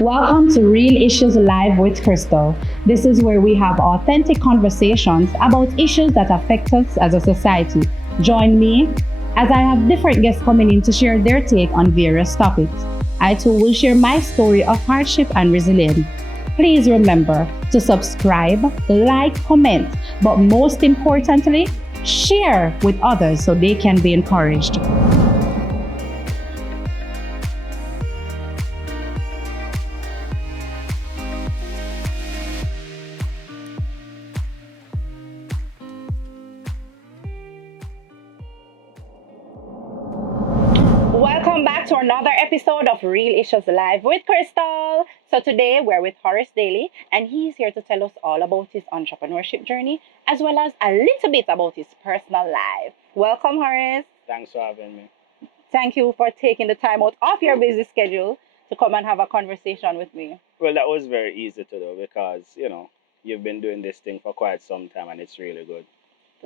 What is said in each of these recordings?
Welcome to Real Issues Live with Crystal. This is where we have authentic conversations about issues that affect us as a society. Join me as I have different guests coming in to share their take on various topics. I too will share my story of hardship and resilience. Please remember to subscribe, like, comment, but most importantly, share with others so they can be encouraged. Welcome back to another episode of Real Issues Live with Crystal. So today we're with Horace Daley, and he's here to tell us all about his entrepreneurship journey as well as a little bit about his personal life. Welcome, Horace. Thanks for having me. Thank you for taking the time out of your busy schedule to come and have a conversation with me. Well, that was very easy to do because, you've been doing this thing for quite some time and it's really good.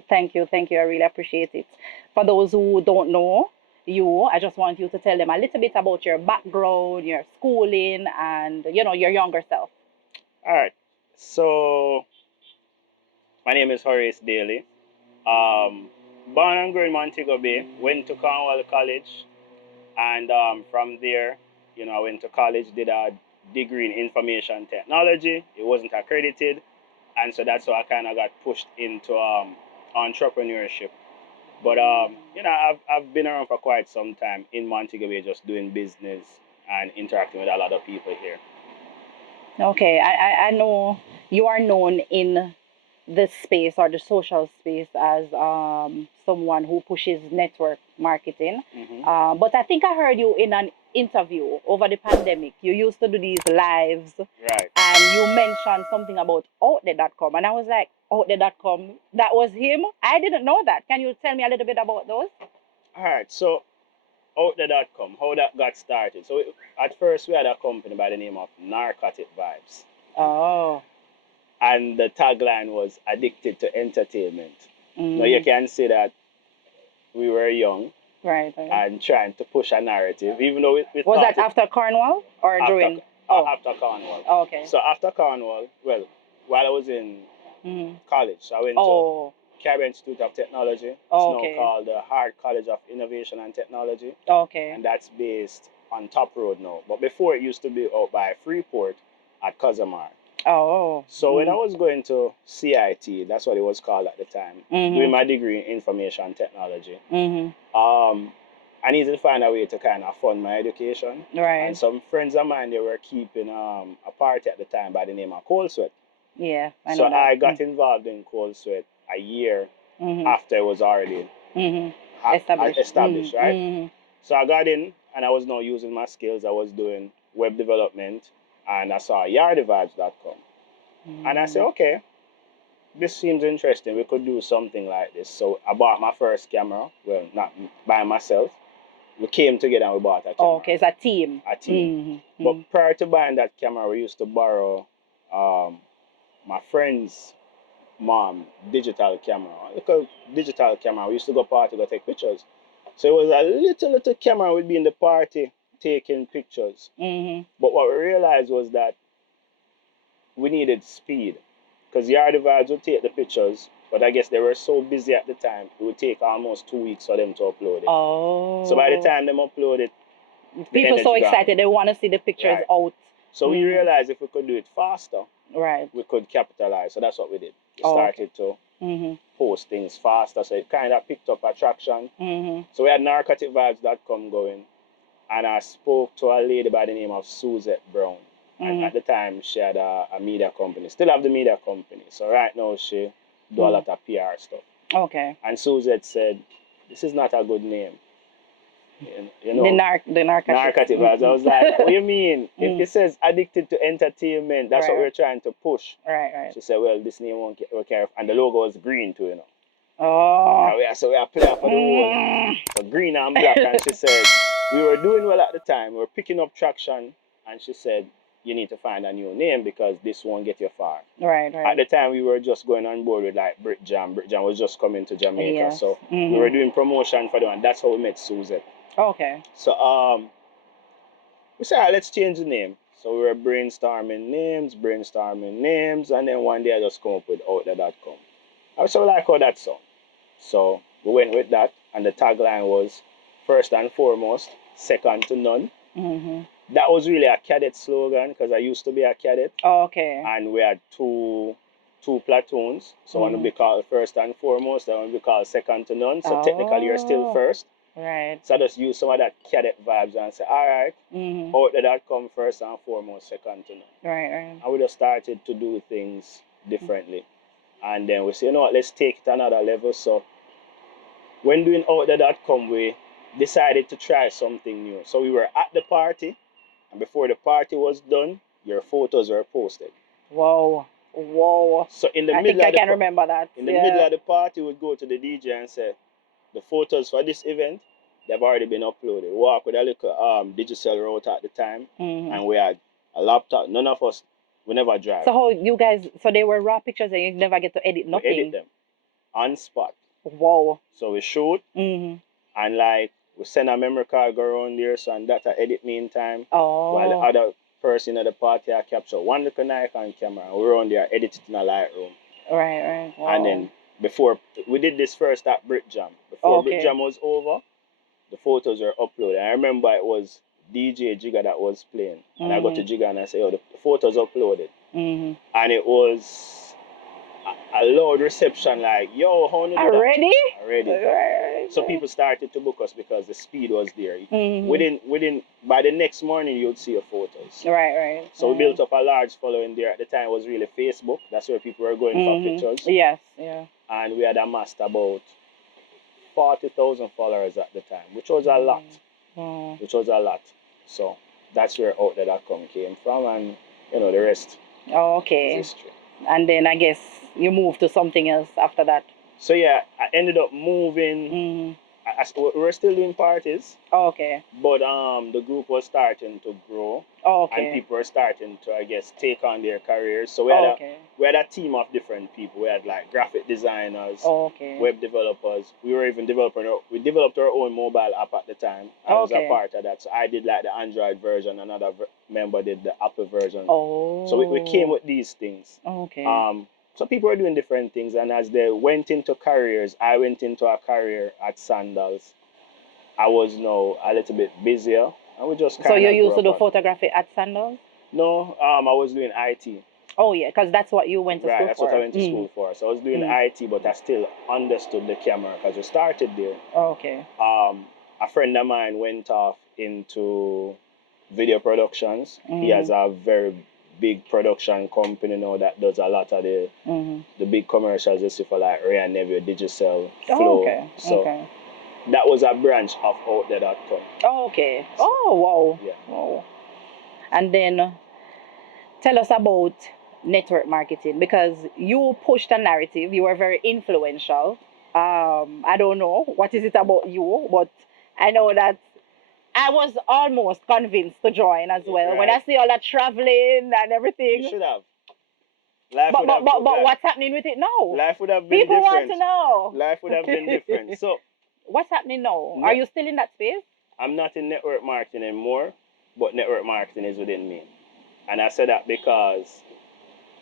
Thank you. I really appreciate it. For those who don't know you, I just want you to tell them a little bit about your background, your schooling, and, your younger self. All right. So, my name is Horace Daley. Born and grew in Montego Bay, went to Cornwall College, and from there, I went to college, did a degree in information technology. It wasn't accredited, and so that's how I kind of got pushed into entrepreneurship. But I've been around for quite some time in Montego Bay, just doing business and interacting with a lot of people here. Okay, I know you are known in the space or the social space as someone who pushes network marketing. Mm-hmm. But I think I heard you in an interview over the pandemic. You used to do these lives. Right. And you mentioned something about Outthere.com. And I was like, Outthere.com, that was him? I didn't know that. Can you tell me a little bit about those? All right. So, Outthere.com, how that got started. So, at first, we had a company by the name of Narcotic Vibes. Oh. And the tagline was addicted to entertainment. Now you can see that we were young, right. and trying to push a narrative, even though we was that after Cornwall or during? After Cornwall. Oh, okay. So after Cornwall, well, while I was in college, so I went to Caribbean Institute of Technology. It's now called the Hart College of Innovation and Technology. Okay. And that's based on Top Road now. But before it used to be out by Freeport at Cozumel. Oh. So when I was going to CIT, that's what it was called at the time, doing my degree in information technology, I needed to find a way to kind of fund my education. Right. And some friends of mine, they were keeping a party at the time by the name of Cold Sweat. Yeah, I know so that. I got involved in Cold Sweat a year after it was already established, right? So I got in, and I was now using my skills. I was doing web development, and I saw YardieVibes.com. And I said, okay, this seems interesting. We could do something like this. So I bought my first camera. Well, not by myself. We came together and we bought a camera. Oh, okay, it's a team. A team. But prior to buying that camera, we used to borrow my friend's mom digital camera. Little digital camera. We used to go party, go take pictures. So it was a little camera. We'd be in the party taking pictures. But what we realized was that we needed speed, because Yardie Vibes would take the pictures, but I guess they were so busy at the time, it would take almost 2 weeks for them to upload it. Oh. So by the time them upload it, people so excited, they want to see the pictures out. So we realized if we could do it faster, right, we could capitalize. So that's what we did. We started to post things faster, so it kind of picked up attraction. So we had narcoticvibes.com going, and I spoke to a lady by the name of Suzette Brown. And at the time, she had a media company. Still have the media company. So right now, she do a lot of PR stuff. Okay. And Suzette said, this is not a good name. You know, the narcotic vibes. I was like, what do you mean? If it says addicted to entertainment, that's what we're trying to push. Right. She said, well, this name won't care. And the logo was green too, Oh. So we are playing for the whole. So green and black. And she said, we were doing well at the time. We were picking up traction. And she said, you need to find a new name because this won't get you far. Right. At the time, we were just going on board with like Brit Jam. Brit Jam was just coming to Jamaica. Yes. So we were doing promotion for them. And that's how we met Suzette. Okay. So we said, let's change the name. So we were brainstorming names, and then one day I just come up with Outthere.com. I was so like how that sound. So we went with that, and the tagline was first and foremost, second to none. Mm-hmm. That was really a cadet slogan because I used to be a cadet. Okay. And we had two platoons. So one would be called first and foremost, and one would be called second to none. So technically you're still first. Right. So I just use some of that cadet vibes and say, all right, Outthere.com first and foremost, second to none. Right, right. And we just started to do things differently. And then we say, you know what, let's take it another level. So when doing Outthere.com, we decided to try something new. So we were at the party, and before the party was done, your photos were posted. Whoa. Whoa. So in the I middle think of I can remember that. in the middle of the party, we'd go to the DJ and say, the photos for this event, they've already been uploaded. We walk with a little digital router at the time, and we had a laptop. None of us, we never drive. So how you guys, so they were raw pictures and you never get to edit nothing? We edit them on spot. Whoa. So we shoot, and like, we send a memory card, go around there, so and that I edit meantime. While the other person at the party I capture one little Nikon camera, and we were on there, edit it in a Lightroom. Right, right. Wow. And then before, we did this first at Brick Jam. Before Brick Jam was over, the photos were uploaded. I remember it was DJ Jigga that was playing. And I got to Jigga and I said, oh, the photos uploaded. And it was a loud reception, like, yo, how you do that? Already. So people started to book us because the speed was there. Within by the next morning you'd see your photos. Right. So we built up a large following there. At the time it was really Facebook. That's where people were going for pictures. Yes, yeah. And we had amassed about 40,000 followers at the time, which was a lot. Which was a lot. So that's where Outthere.com came from, and you know the rest. Okay. Is history. And then I guess you moved to something else after that. So yeah, I ended up moving. We were still doing parties. Okay. But the group was starting to grow. Okay. And people were starting to, I guess, take on their careers. So we had a team of different people. We had like graphic designers, web developers. We were even we developed our own mobile app at the time. I was a part of that. So I did like the Android version. Another member did the Apple version. So we came with these things. Okay. So people were doing different things, and as they went into careers, I went into a career at Sandals. I was now a little bit busier, and we just So you used to do photography at Sandals? No, I was doing IT. Oh yeah, because that's what you went to school for. Right, that's what I went to school for. So I was doing IT, but I still understood the camera because we started there. Okay. A friend of mine went off into video productions. He has a very big production company now that does a lot of the big commercials you see for like Ray and Neville, Digicel, Flow. So that was a branch of Outthere.com. Okay. Oh wow. Yeah. Wow. And then tell us about network marketing, because you pushed a narrative. You were very influential. I don't know what is it about you, but I know that I was almost convinced to join as well. Right. When I see all that traveling and everything. You should have. But what's happening with it now? Life would have been People different. Want to know. Life would have been different. So, what's happening now? Are you still in that space? I'm not in network marketing anymore, but network marketing is within me. And I say that because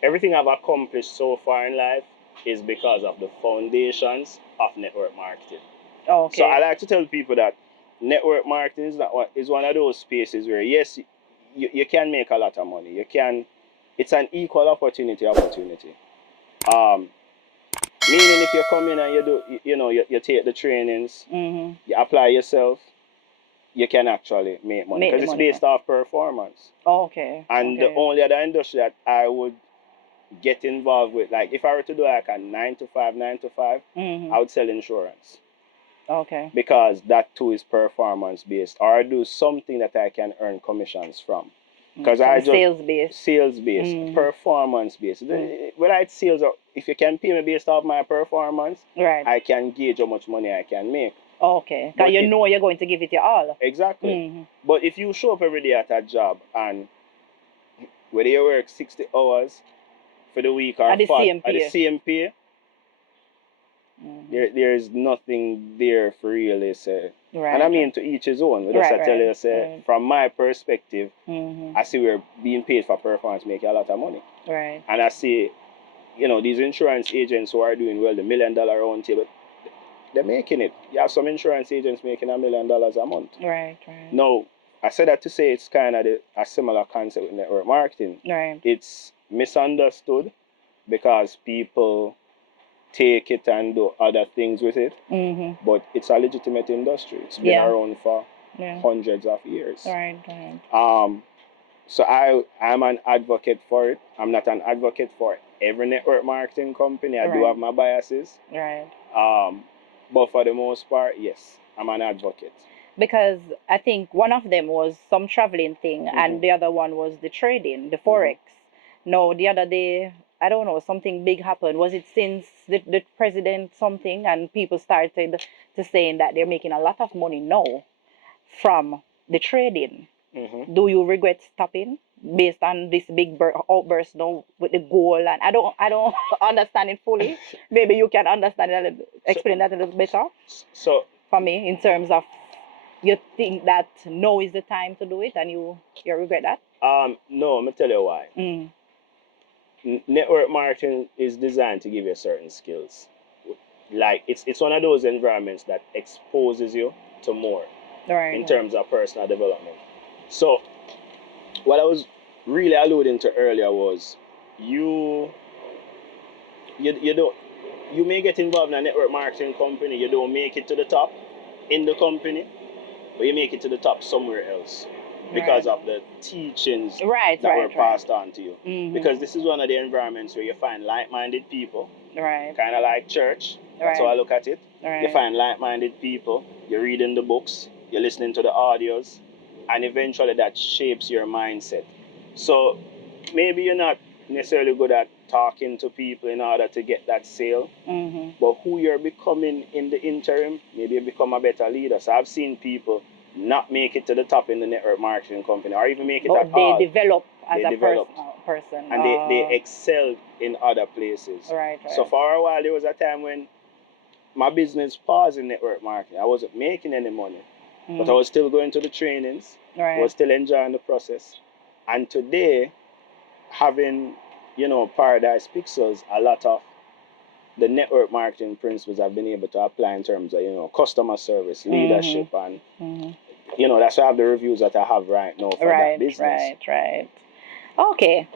everything I've accomplished so far in life is because of the foundations of network marketing. Okay. So I like to tell people that network marketing is one of those spaces where, yes, you can make a lot of money. It's an equal opportunity. Meaning if you come in and you take the trainings, you apply yourself, you can actually make money. Because it's based off performance. Okay. And the only other industry that I would get involved with, like if I were to do like a 9 to 5, I would sell insurance. Okay. Because that too is performance based, or I do something that I can earn commissions from. Because sales based, performance based. Whether it's sales or if you can pay me based off my performance, right, I can gauge how much money I can make. Okay, because you know you're going to give it your all. Exactly. But if you show up every day at a job and whether you work 60 hours for the week or at the same pay, there is nothing there for really say Right. And I mean to each his own. We just tell you, say, from my perspective, I see we're being paid for performance, making a lot of money. Right. And I see, you know, these insurance agents who are doing well, the $1 million round table, they're making it. You have some insurance agents making $1 million a month. Right, right. Now, I said that to say it's kind of a similar concept with network marketing. Right. It's misunderstood because people take it and do other things with it. But it's a legitimate industry. It's been around for hundreds of years. Right, right. So I'm an advocate for it. I'm not an advocate for every network marketing company. I do have my biases. Right. But for the most part, yes, I'm an advocate. Because I think one of them was some traveling thing, and the other one was the trading, the Forex. No, the other day, I don't know, something big happened. Was it since the president something, and people started to saying that they're making a lot of money now from the trading? Do you regret stopping based on this big outburst now with the goal? And I don't understand it fully. Maybe you can understand it a little, explain that a little better. So for me, in terms of you think that now is the time to do it, and you regret that? No, I'm gonna tell you why. Network marketing is designed to give you certain skills. Like it's one of those environments that exposes you to more in terms of personal development. So what I was really alluding to earlier was you may get involved in a network marketing company, you don't make it to the top in the company, but you make it to the top somewhere else because of the teachings that were passed on to you. Because this is one of the environments where you find like-minded people, kind of like church. That's how I look at it. You find like-minded people, you're reading the books, you're listening to the audios, and eventually that shapes your mindset. So maybe you're not necessarily good at talking to people in order to get that sale, but who you're becoming in the interim, maybe you become a better leader. So I've seen people not make it to the top in the network marketing company, or even make it at all. They develop as a person. And they excelled in other places. Right. So for a while, there was a time when my business paused in network marketing. I wasn't making any money, but I was still going to the trainings. I was still enjoying the process. And today, having, Paradise Pixels, a lot of the network marketing principles I've been able to apply in terms of, customer service, leadership, and, that's why I have the reviews that I have right now for that business. Right. Okay.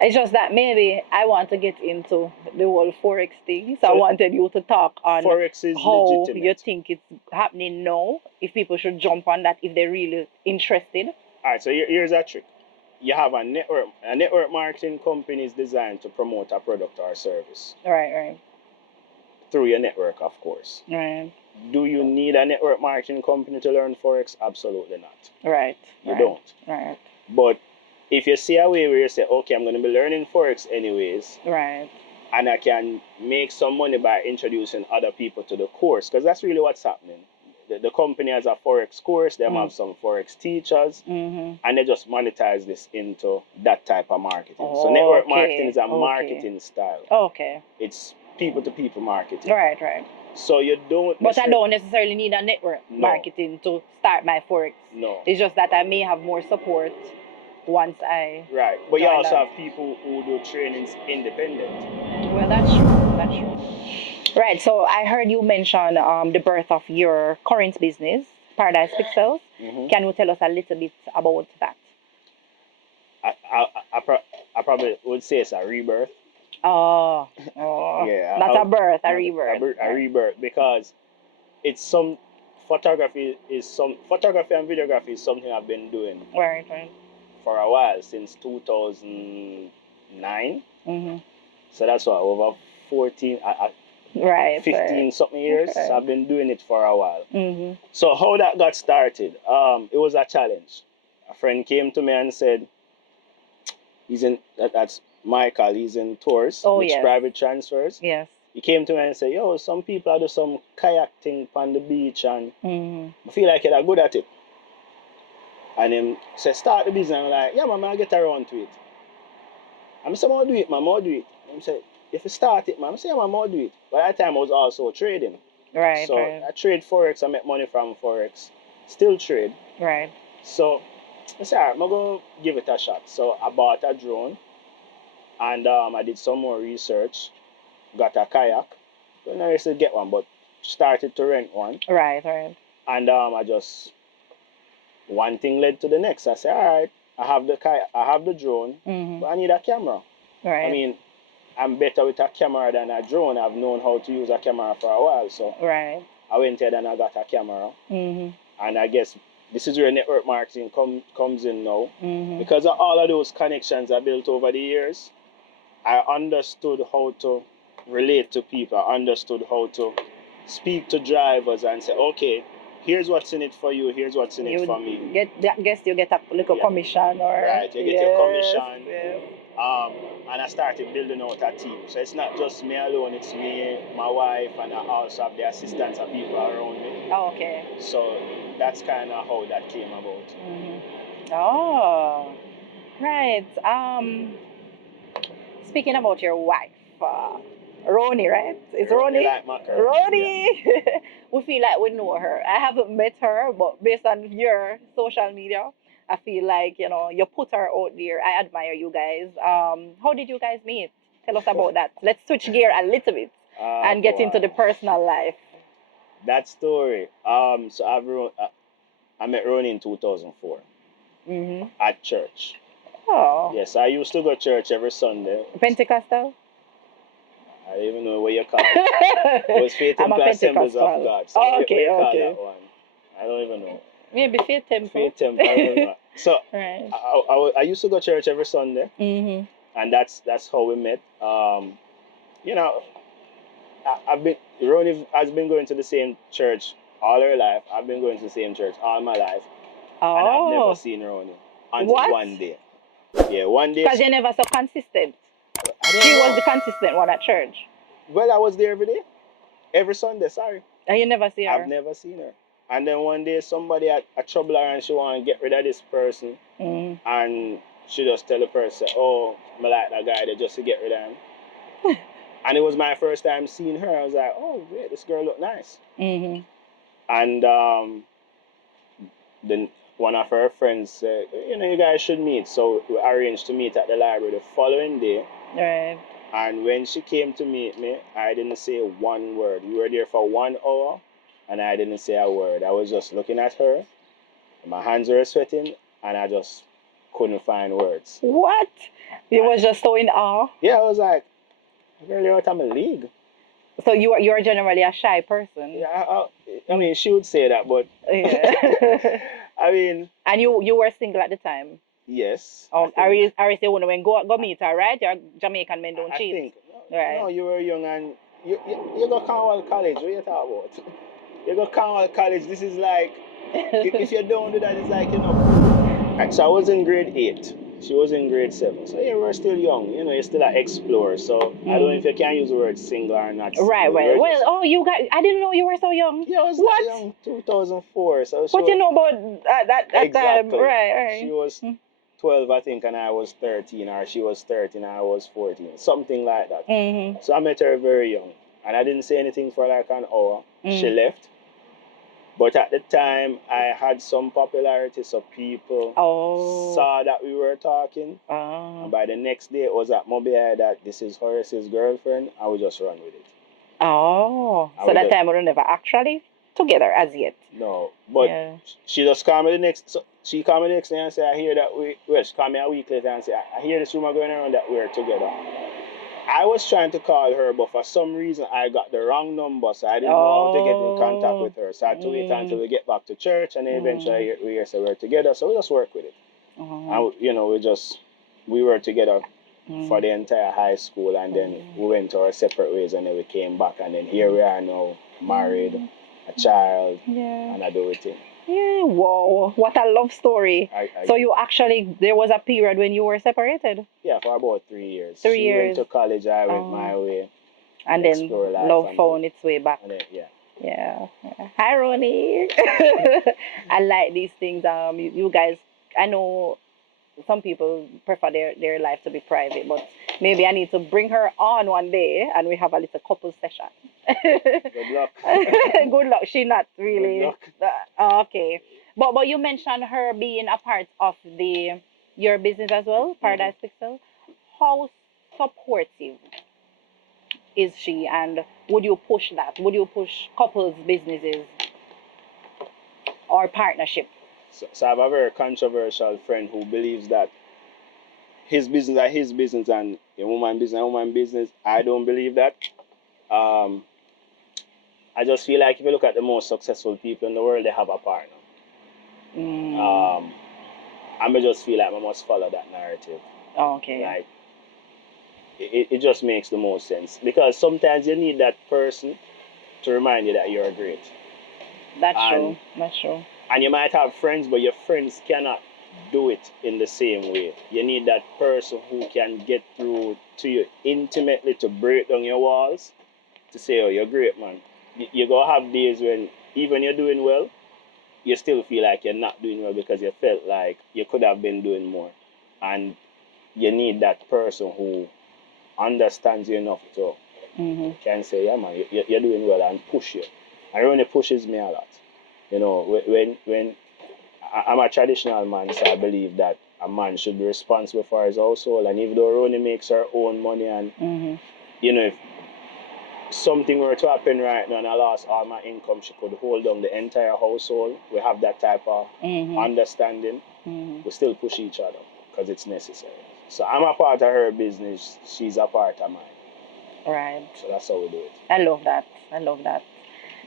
It's just that maybe I want to get into the whole Forex thing. So I wanted you to talk on Forex is how legitimate. You think it's happening now, if people should jump on that if they're really interested. All right, so here's a trick. You have a network marketing company is designed to promote a product or service. Right. Through your network, of course. Right. Do you need a network marketing company to learn Forex? Absolutely not. Right. You don't. Right. But if you see a way where you say, okay, I'm going to be learning Forex anyways. Right. And I can make some money by introducing other people to the course, because that's really what's happening. The company has a Forex course, they have some Forex teachers, and they just monetize this into that type of marketing. So network marketing is a marketing style. Okay. It's people-to-people marketing. Right. So you don't... But I don't necessarily need a network marketing to start my Forex. No. It's just that I may have more support once I... Right. But you also have people who do trainings independent. Well, that's true. Right. So I heard you mention the birth of your current business, Paradise Pixels. Can you tell us a little bit about that? I probably would say it's a rebirth. Oh. Yeah. Not a birth, a rebirth. A rebirth, because it's photography and videography is something I've been doing. Right. For a while, since 2009. So that's what, over 14, 15 something years. So I've been doing it for a while. So how that got started, it was a challenge. A friend came to me and said, that's Michael, he's in tours, private transfers. Yes. He came to me and said, yo, some people do some kayak thing on the beach and I feel like you're good at it. And him said, start the business. I'm like, yeah, man, I'll get around to it. I'm saying, I'll do it, man, I'll do it. And he said, if you start it, man, I'm saying, yeah, man, I'll do it. By that time, I was also trading. Right, So right, I trade Forex, I make money from Forex. Still trade. right. So I said, all right, I'm going to give it a shot. So I bought a drone and I did some more research, got a kayak. Well, I used to get one, but started to rent one. Right, right. And I just, one thing led to the next. I said, all right, I have the kayak, I have the drone, but I need a camera. Right. I mean, I'm better with a camera than a drone. I've known how to use a camera for a while. So right. I went ahead and I got a camera. And I guess this is where network marketing comes in now. Because of all of those connections I built over the years, I understood how to relate to people. I understood how to speak to drivers and say, okay, here's what's in it for you, here's what's in it for me. Guess you get a little commission or right, you get your commission. Yes. And I started building out a team. So it's not just me alone, it's me, my wife, and I also have the assistants of people around me. Oh, okay. So that's kind of how that came about. Oh, right. Speaking about your wife, Roni, right? It's Roni. Like Roni. Yeah. We feel like we know her. I haven't met her, but based on your social media, I feel like you put her out there. I admire you guys. How did you guys meet? Tell us about that. Let's switch gear a little bit and get into the personal life. That story. So I met Roni in 2004 at church. Oh. Yes, I used to go to church every Sunday. Pentecostal? I don't even know what you call it. It was Faith Temple Assemblies of God. So okay. That one? I don't even know. Maybe Faith Temple. Faith Temple, I don't know. So right. I used to go to church every Sunday. And that's how we met. Roni has been going to the same church all her life. I've been going to the same church all my life. Oh. And I've never seen Roni until one day. Yeah, one day. Because you're never so consistent. She was the consistent one at church. Well, I was there every day. Every Sunday, sorry. And you never see her? I've never seen her. And then one day somebody had a trouble her and she want to get rid of this person. And she just tell the person, oh, I like that guy, they just to get rid of him. And it was my first time seeing her. I was like, oh, wait, this girl look nice. And then one of her friends said, you guys should meet. So we arranged to meet at the library the following day. Right. And when she came to meet me, I didn't say one word. We were there for 1 hour, and I didn't say a word. I was just looking at her. My hands were sweating, and I just couldn't find words. What? You was just so in awe? Yeah, I was like, girl, you're out of my league. So you're generally a shy person? Yeah, I mean, she would say that, but... Yeah. I mean... And you were single at the time? Yes. Oh, Aris, you want to go meet her, right? You're Jamaican men don't cheat. I think. Right. No, you were young and you go Cornwall College. What are you talking about? You go Cornwall College. This is like, if you don't do that, it's like, Right, so I was in grade 8. She was in grade 7. So yeah, we're still young. You're still an explorer. So I don't know if you can use the word single or not. Right. Well, I didn't know you were so young. Yeah, I was that young. 2004. So what you know about that exactly. time? Right. She was 12, I think, and I was 13, or she was 13 and I was 14, something like that. So I met her very young, and I didn't say anything for like an hour. She left, but at the time I had some popularity, so people saw that we were talking. And by the next day, it was at Mobile that this is Horace's girlfriend. I would just run with it. So that time we were never actually together as yet. No, but she just called me the next. So she called me the next day and said, I hear that she called me a week later and said, I hear this rumor going around that we're together. I was trying to call her, but for some reason I got the wrong number, so I didn't know how to get in contact with her. So I had to wait until we get back to church, and then eventually we said we're together. So we just work with it. And we were together for the entire high school, and then we went our separate ways, and then we came back, and then here we are now, married, a child, and I do everything. Yeah, wow, what a love story. So there was a period when you were separated? Yeah, for about 3 years. 3 years. She went to college, I went my way. And then love found its way back. Then, yeah. Hi, Roni. I like these things. You guys, I know some people prefer their life to be private, but maybe I need to bring her on one day and we have a little couple session. Good luck. Good luck. She not really. Good luck. Okay. But you mentioned her being a part of your business as well, Paradise Pixel. How supportive is she, and would you push that? Would you push couples businesses or partnership? So I have a very controversial friend who believes that his business is his business and a woman business a woman business. I don't believe that. I just feel like if you look at the most successful people in the world, they have a partner. I just feel like I must follow that narrative. Okay. Like it just makes the most sense, because sometimes you need that person to remind you that you're great. That's true. That's true. And you might have friends, but your friends cannot do it in the same way. You need that person who can get through to you intimately, to break down your walls, to say, oh, you're great, man. You're going to have days when even you're doing well, you still feel like you're not doing well because you felt like you could have been doing more. And you need that person who understands you enough to can say, yeah, man, you're doing well, and push you. And Ronnie pushes me a lot. You know, when I'm a traditional man, so I believe that a man should be responsible for his household. And even though Ronnie makes her own money, and you know, if something were to happen right now and I lost all my income, she could hold down the entire household. We have that type of understanding. We still push each other because it's necessary. So I'm a part of her business, she's a part of mine. Right. So that's how we do it. I love that. I love that.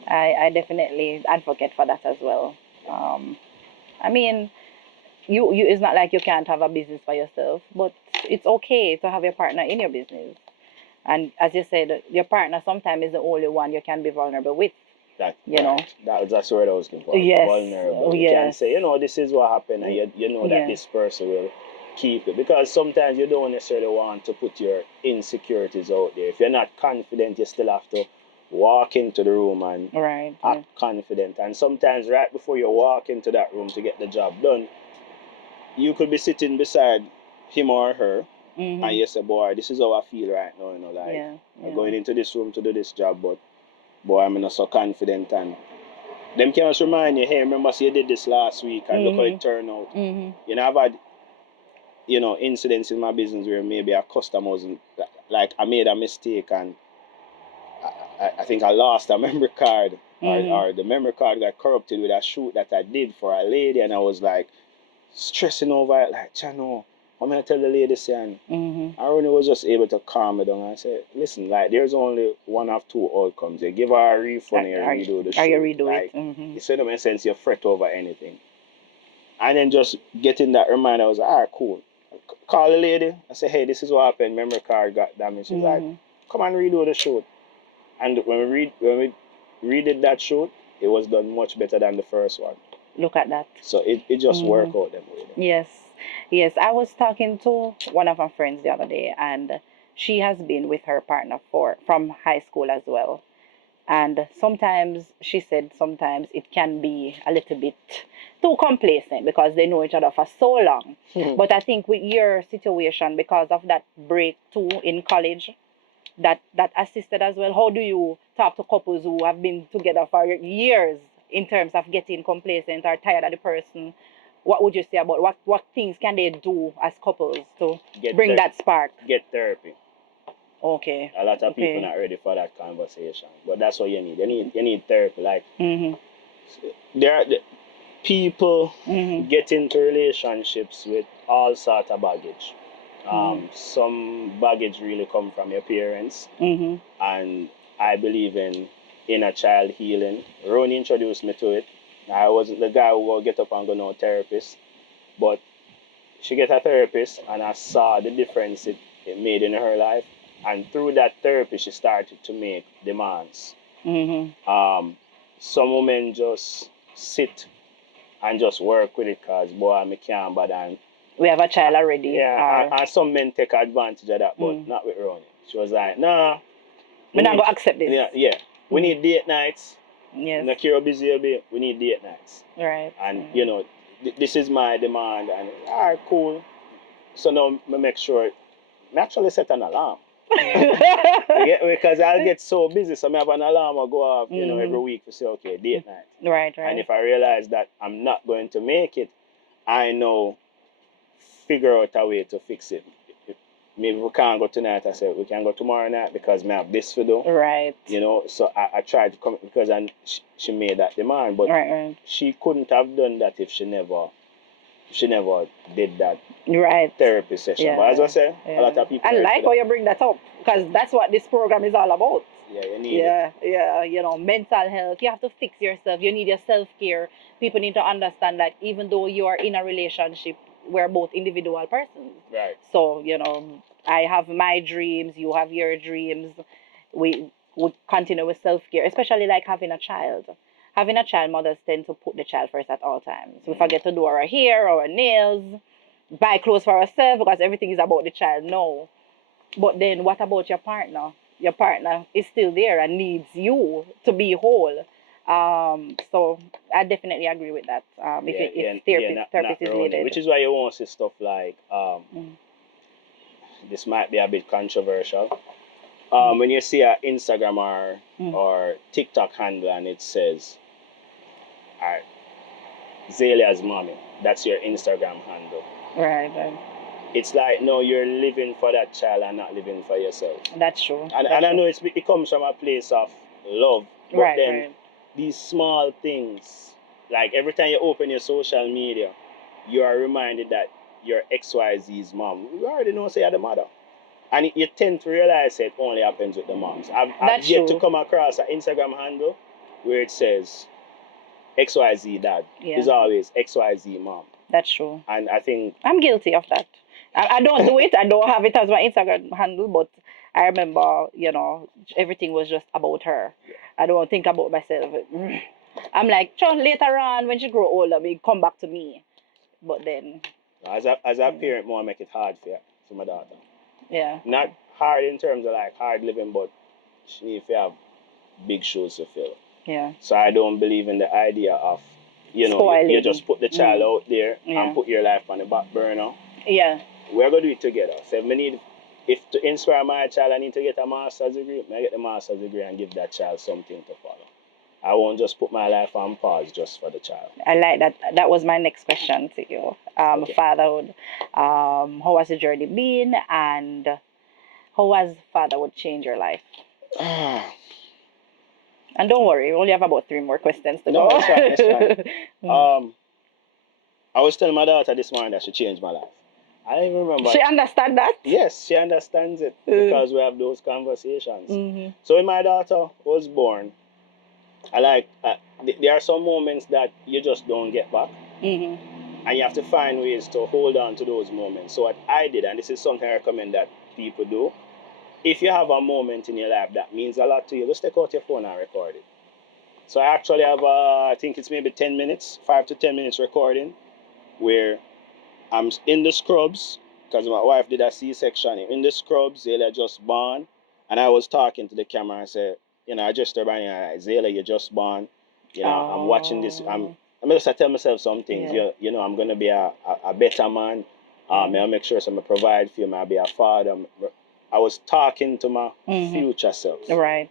I definitely advocate for that as well. I mean, you it's not like you can't have a business for yourself, but it's okay to have your partner in your business. And as you said, your partner sometimes is the only one you can be vulnerable with. That's the word I was looking for. Yes. Vulnerable. You can say, you know, this is what happened, and you know that this person will keep it. Because sometimes you don't necessarily want to put your insecurities out there. If you're not confident, you still have to walk into the room and act confident. And sometimes right before you walk into that room to get the job done, you could be sitting beside him or her, and you say, boy, this is how I feel right now, you know, like I'm going into this room to do this job, but boy, I'm not so confident. And them can just remind you, hey, remember, so you did this last week and look how it turned out. You know, I've had, you know, incidents in my business where maybe a customer wasn't, like, I made a mistake and I think I lost a memory card, or the memory card got corrupted with a shoot that I did for a lady, and I was like stressing over it, like, Chano, I'm going to tell the lady, and I only was just able to calm it down and say, listen, like, there's only one of two outcomes. You give her a refund and redo the shoot. You redo like, it. It's not make sense you fret over anything. And then just getting that reminder, I was like, all right, cool. Call the lady, I say, hey, this is what happened, memory card got damaged. She's like, come and redo the shoot. And when we redid that shoot, it was done much better than the first one. Look at that. So it just worked out that way. Yes. I was talking to one of my friends the other day, and she has been with her partner from high school as well. And sometimes, she said, sometimes it can be a little bit too complacent because they know each other for so long. But I think with your situation, because of that break too in college, that assisted as well. How do you talk to couples who have been together for years in terms of getting complacent or tired of the person? What would you say about what things can they do as couples to bring that spark? Get therapy. Okay. A lot of people not ready for that conversation, but that's what you need. You need therapy. Like people get into relationships with all sorts of baggage. Some baggage really come from your parents, and I believe in inner child healing. Ronnie introduced me to it. I wasn't the guy who will get up and go no therapist, but she get a therapist, and I saw the difference it made in her life. And through that therapy, she started to make demands. Some women just sit and just work with it because, boy, I can't bother. We have a child already. Yeah, and some men take advantage of that, but not with Ronnie. She was like, nah. We're not going to accept this. Yeah. We need date nights. Yes. In a care busy you'll be, we need date nights. Right. And, you know, this is my demand. And, all right, cool. So now I make sure, I actually set an alarm. Because I'll get so busy, so I have an alarm will go off, every week to say, okay, date night. Right. And if I realize that I'm not going to make it, I know figure out a way to fix it. Maybe we can't go tonight. I said we can go tomorrow night because I have this to do. Right. So I tried to come because she made that demand, but she couldn't have done that if she never did that therapy session. Yeah. But as I say, a lot of people. I like how you bring that up because that's what this program is all about. Yeah, you need it. Yeah, mental health. You have to fix yourself. You need your self-care. People need to understand that even though you are in a relationship, we're both individual persons. Right. So, I have my dreams, you have your dreams. We continue with self-care, especially like having a child. Having a child, mothers tend to put the child first at all times. We forget to do our hair, our nails, buy clothes for ourselves because everything is about the child. No. But then what about your partner? Your partner is still there and needs you to be whole. So I definitely agree with that. If therapist is needed. Which is why you won't see stuff like, this might be a bit controversial. When you see an Instagram or TikTok handle and it says, Zalia's mommy, that's your Instagram handle. Right. It's like, no, you're living for that child and not living for yourself. That's true. And I know it comes from a place of love. But then these small things, like every time you open your social media, you are reminded that your XYZ's mom. You already know, say, you're the mother. And you tend to realize it only happens with the moms. I've yet to come across an Instagram handle where it says XYZ dad. It's always XYZ mom. That's true. And I think I'm guilty of that. I don't do it. I don't have it as my Instagram handle, but I remember, everything was just about her. I don't think about myself. I'm like, later on when she grow older, we come back to me. But then as a parent, more make it hard for my daughter. Yeah. Not hard in terms of like hard living, but she needs to have big shoes to fill. Yeah. So I don't believe in the idea of, spoiling. You just put the child out there and put your life on the back burner. Yeah. We're going to do it together. So if to inspire my child, I need to get a master's degree, I get the master's degree and give that child something to follow. I won't just put my life on pause just for the child. I like that. That was my next question to you. Fatherhood. How has the journey been, and how has fatherhood changed your life? And don't worry, we only have about 3 more questions to go. No, that's fine. I was telling my daughter this morning that she changed my life. I don't even remember. She understands that? Yes, she understands it because we have those conversations. So when my daughter was born, there are some moments that you just don't get back. And you have to find ways to hold on to those moments. So what I did, and this is something I recommend that people do, if you have a moment in your life that means a lot to you, just take out your phone and record it. So I actually have, I think it's maybe 10 minutes, 5 to 10 minutes recording, where I'm in the scrubs, because my wife did a C-section. In the scrubs, Zayla just born, and I was talking to the camera and said, I just told her, Zayla, you just born. I'm watching this. I'm just tell myself some things. I'm gonna be a better man. I'll make sure I'm provide for you. I'll be a father. I was talking to my future self. Right.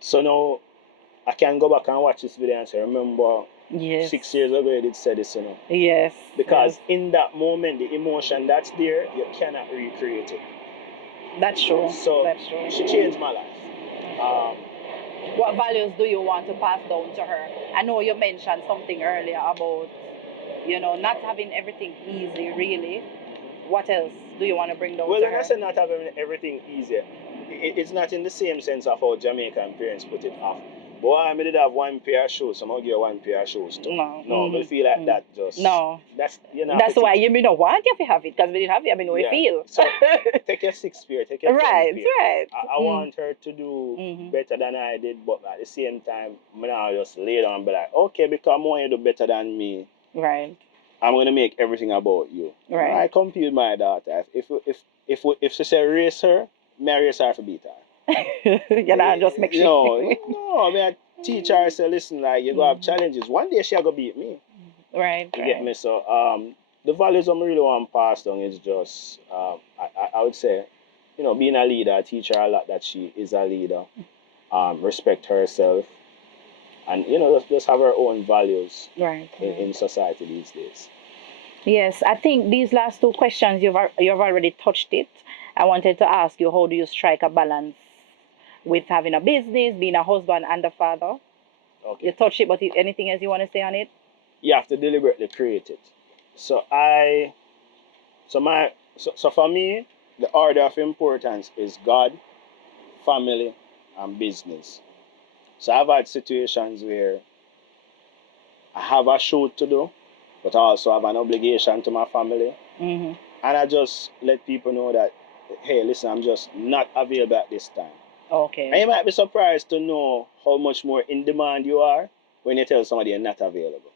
So now I can go back and watch this video and say, remember, 6 years ago you did say this, Yes. Because in that moment, the emotion that's there, you cannot recreate it. That's true. So that's true. She changed my life. What values do you want to pass down to her? I know you mentioned something earlier about, not having everything easy, really. What else do you want to bring down to her? Well, when I say not having everything easy, it's not in the same sense of how Jamaican parents put it off. But I did have 1 pair of shoes, so I'm going to give you 1 pair of shoes too. No, I feel like that just... No. That's why you may not want you to have it, because we didn't have it, I mean, we feel. So take your 6 pair, take your 10 pair. Right. I want her to do better than I did, but at the same time, I'll just lay down and be like, okay, because I want you to do better than me. Right. I'm going to make everything about you. Right. I compete with my daughter. If she say race her, I race her for beat her. Just make sure. No, I teach her, say, listen, like, you go have challenges. One day she'll go beat me. Right. You get me? So, the values I'm really want to pass down is just, I would say, being a leader. I teach her a lot that she is a leader. Respect herself, and just have her own values Right. in society these days. Yes, I think these last two questions you've already touched it. I wanted to ask you, how do you strike a balance with having a business, being a husband and a father? Okay. You touched it, but anything else you want to say on it? You have to deliberately create it. So for me, the order of importance is God, family, and business. So I've had situations where I have a shoot to do, but I also have an obligation to my family. Mm-hmm. And I just let people know that, hey, listen, I'm just not available at this time. Okay. And you might be surprised to know how much more in demand you are when you tell somebody you're not available.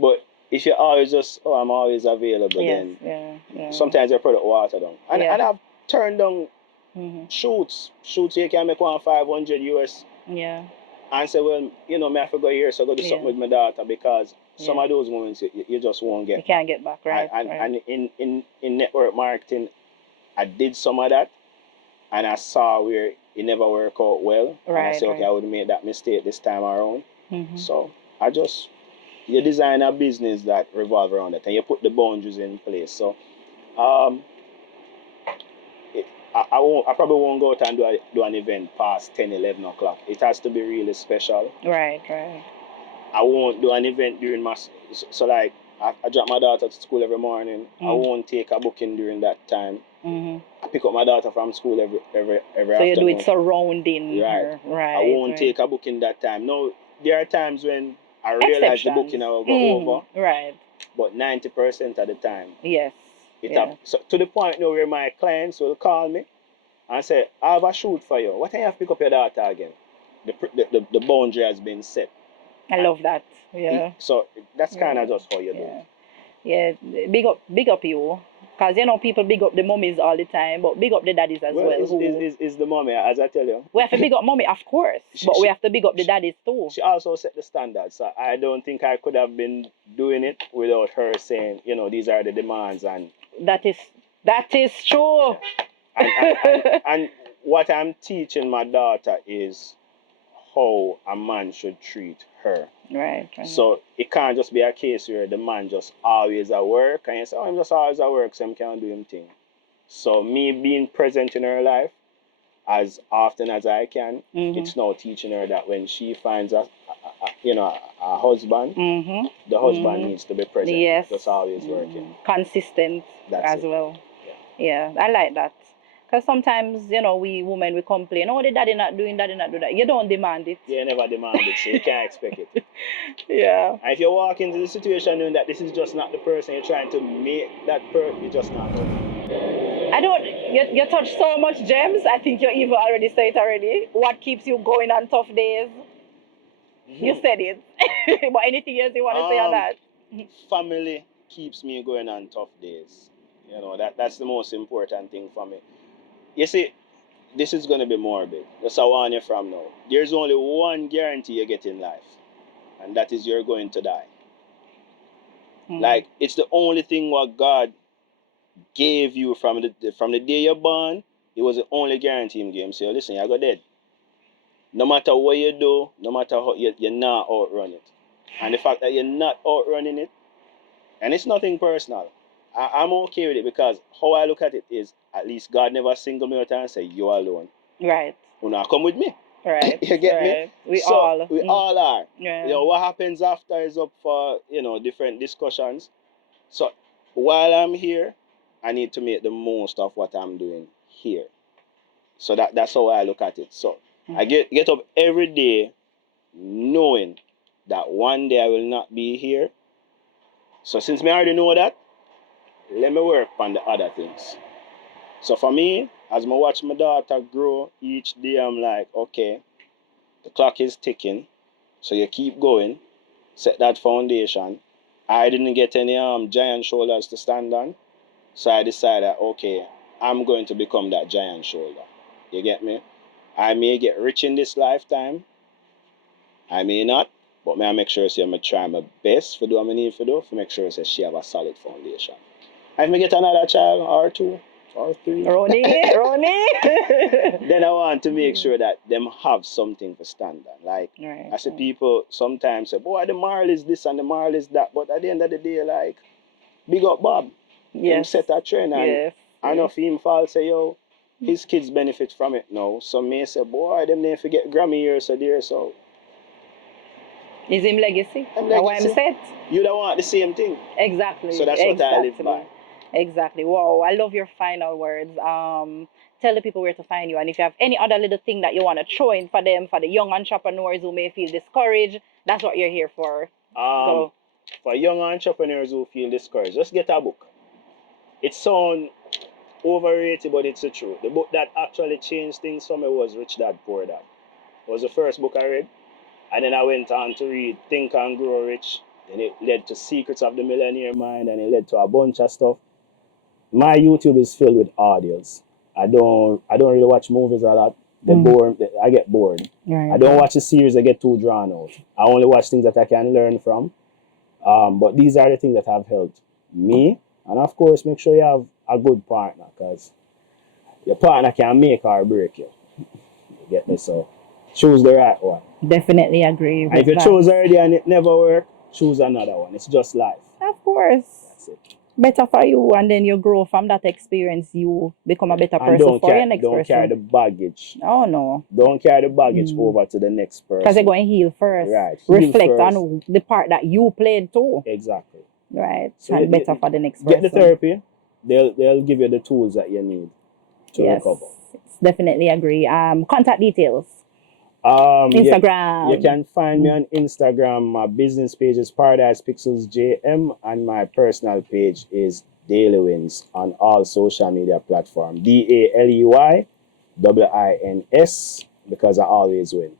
But if you're always just, oh, I'm always available, Yes, then yeah. sometimes your product water down. And, Yeah. and I've turned down shoots you can make 500 US. Yeah. And say, well, me have to go here, so I go do something with my daughter, because some of those moments you just won't get. You can't get back, right? And in network marketing, I did some of that, and I saw where it never worked out well. Right, and I said, okay, right. I would make that mistake this time around. Mm-hmm. So you design a business that revolves around it, and you put the boundaries in place. So I probably won't go out and do an event past 10, 11 o'clock. It has to be really special. Right. I won't do an event during so like I drop my daughter to school every morning. I won't take a booking during that time. Mm-hmm. I pick up my daughter from school every So afternoon. you do it surrounding her. Right. I won't take a booking that time. No, there are times when I realize the booking I will go over. Right. But 90% of the time. Yes. So to the point now where my clients will call me and say, I have a shoot for you. What time you have to pick up your daughter again? The boundary has been set. I love that. Yeah. So that's kind of just how you do it. Yeah. Big up you. Because, people big up the mummies all the time, but big up the daddies as well. It's the mommy, as I tell you. We have to big up mommy, of course, but we have to big up the daddies too. She also set the standards. So I don't think I could have been doing it without her saying, these are the demands. And that is true. And what I'm teaching my daughter is how a man should treat her. Right. So it can't just be a case where the man just always at work and you say, oh, I'm just always at work, so I can't do him thing. So me being present in her life as often as I can, it's now teaching her that when she finds a husband, the husband needs to be present. Yes. Just always working. Consistent as well. Yeah, I like that. Because sometimes, we women, we complain, oh, the daddy not doing that. You don't demand it. You never demand it, so you can't expect it. Yeah. And if you walk into the situation knowing that this is just not the person you're trying to make that person, you're just not going. You touched so much gems. I think you even already said it already. What keeps you going on tough days? You said it. But anything else you want to say on that? Family keeps me going on tough days. That's the most important thing for me. You see, this is going to be morbid. Just I warn you from now. There's only one guarantee you get in life, and that is you're going to die. Like, it's the only thing what God gave you from the day you're born. It was the only guarantee Him gave. So listen, you're going dead. No matter what you do, no matter how you're not outrun it. And the fact that you're not outrunning it, and it's nothing personal. I'm okay with it, because how I look at it is, at least God never singled me out and say, you're alone. Right. You now come with me. Right. You get me? We all are. Yeah. What happens after is up for, different discussions. So while I'm here, I need to make the most of what I'm doing here. So that's how I look at it. So I get up every day knowing that one day I will not be here. So since I already know that, let me work on the other things. So for me, as I watch my daughter grow each day, I'm like, okay, the clock is ticking. So you keep going, set that foundation. I didn't get any giant shoulders to stand on. So I decided, okay, I'm going to become that giant shoulder. You get me? I may get rich in this lifetime. I may not. But may I make sure say I try my best for do what I need for do, to make sure say she have a solid foundation. If I get another child or two or three, Ronnie. then I want to make sure that them have something to stand on. Like Right, I see right. people sometimes say, boy, the moral is this and the moral is that, but at the end of the day, like, big up Bob. Him Yes. set a trend, and Yes. I know if him fall say, yo, his kids benefit from it now. So me say, boy, them they forget Grammy years so there, so Is him legacy? Him That's why I'm legacy. set. you don't want the same thing. Exactly. So that's what I live by. Exactly. Wow, I love your final words. Tell the people where to find you, and if you have any other little thing that you want to throw in for them, for the young entrepreneurs who may feel discouraged, that's what you're here for. Go. For young entrepreneurs who feel discouraged, just get a book. It sounds overrated, but it's the truth. The book that actually changed things for me was Rich Dad Poor Dad. It was the first book I read. And then I went on to read Think and Grow Rich. Then it led to Secrets of the Millionaire Mind, and it led to a bunch of stuff. My YouTube is filled with audios. I don't really watch movies a lot. I get bored. Right. I don't watch a series, I get too drawn out. I only watch things that I can learn from. But these are the things that have helped me. And of course, make sure you have a good partner, because your partner can make or break you. You get me? So choose the right one. Definitely agree with And if you that. choose already and it never works, choose another one. It's just life. Of course. That's it. Better for you, and then you grow from that experience. You become a better And person for your next don't person. carry the baggage. Oh no, Don't carry the baggage over to the next person. because they're going to heal first. Right. Heal Reflect first. on the part that you played too. Exactly. So Right. you- and better for the next Get person. the therapy. They'll give you the tools that you need to Yes. recover. Definitely agree. Contact details. Yeah, Instagram. you can find me on Instagram. My business page is PARADISPIXELSJM, and my personal page is DALEYWINS on all social media platforms. DALEYWINS, because I always win.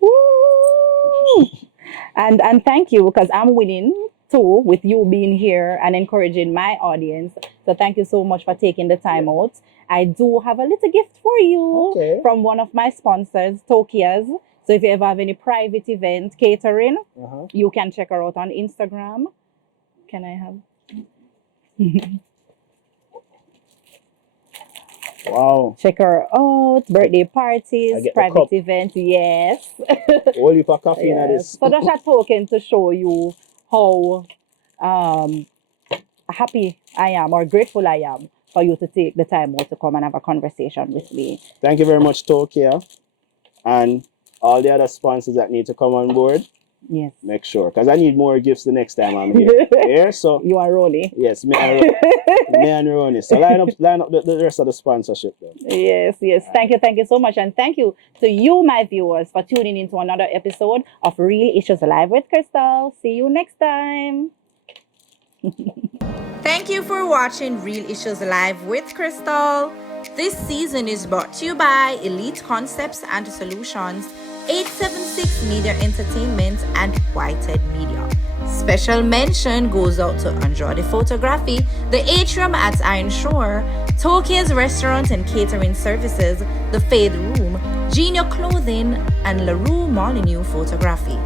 Woo! And thank you, because I'm winning too with you being here and encouraging my audience. So thank you so much for taking the time out. I do have a little gift for you from one of my sponsors, Toykyas. So if you ever have any private event catering, you can check her out on Instagram. Can I have? Wow. Check her out. Birthday parties, get the private cup. events. Yes. All you for coffee in Yes. this. So that's a token to show you how happy I am or grateful I am for you to take the time out to come and have a conversation with me. Thank you very much, Toykyia, and all the other sponsors that need to come on board. Yes. Make sure, because I need more gifts the next time I'm here. Yeah, so You are Ronnie. yes, me and Ronnie. So line up the rest of the sponsorship then. Yes. Thank you so much. And thank you to you, my viewers, for tuning into another episode of Real Issues Live with Crystal. See you next time. Thank you for watching Real Issues Live with Crystal. This season is brought to you by Elite Concepts and Solutions, 876 Media Entertainment, and Whitehead Media. Special mention goes out to Andrade Photography, the Atrium at Ironshore, Tokyo's Restaurant and Catering Services, the Faderoom, Genio Clothing, and Larue Molyneaux Photography.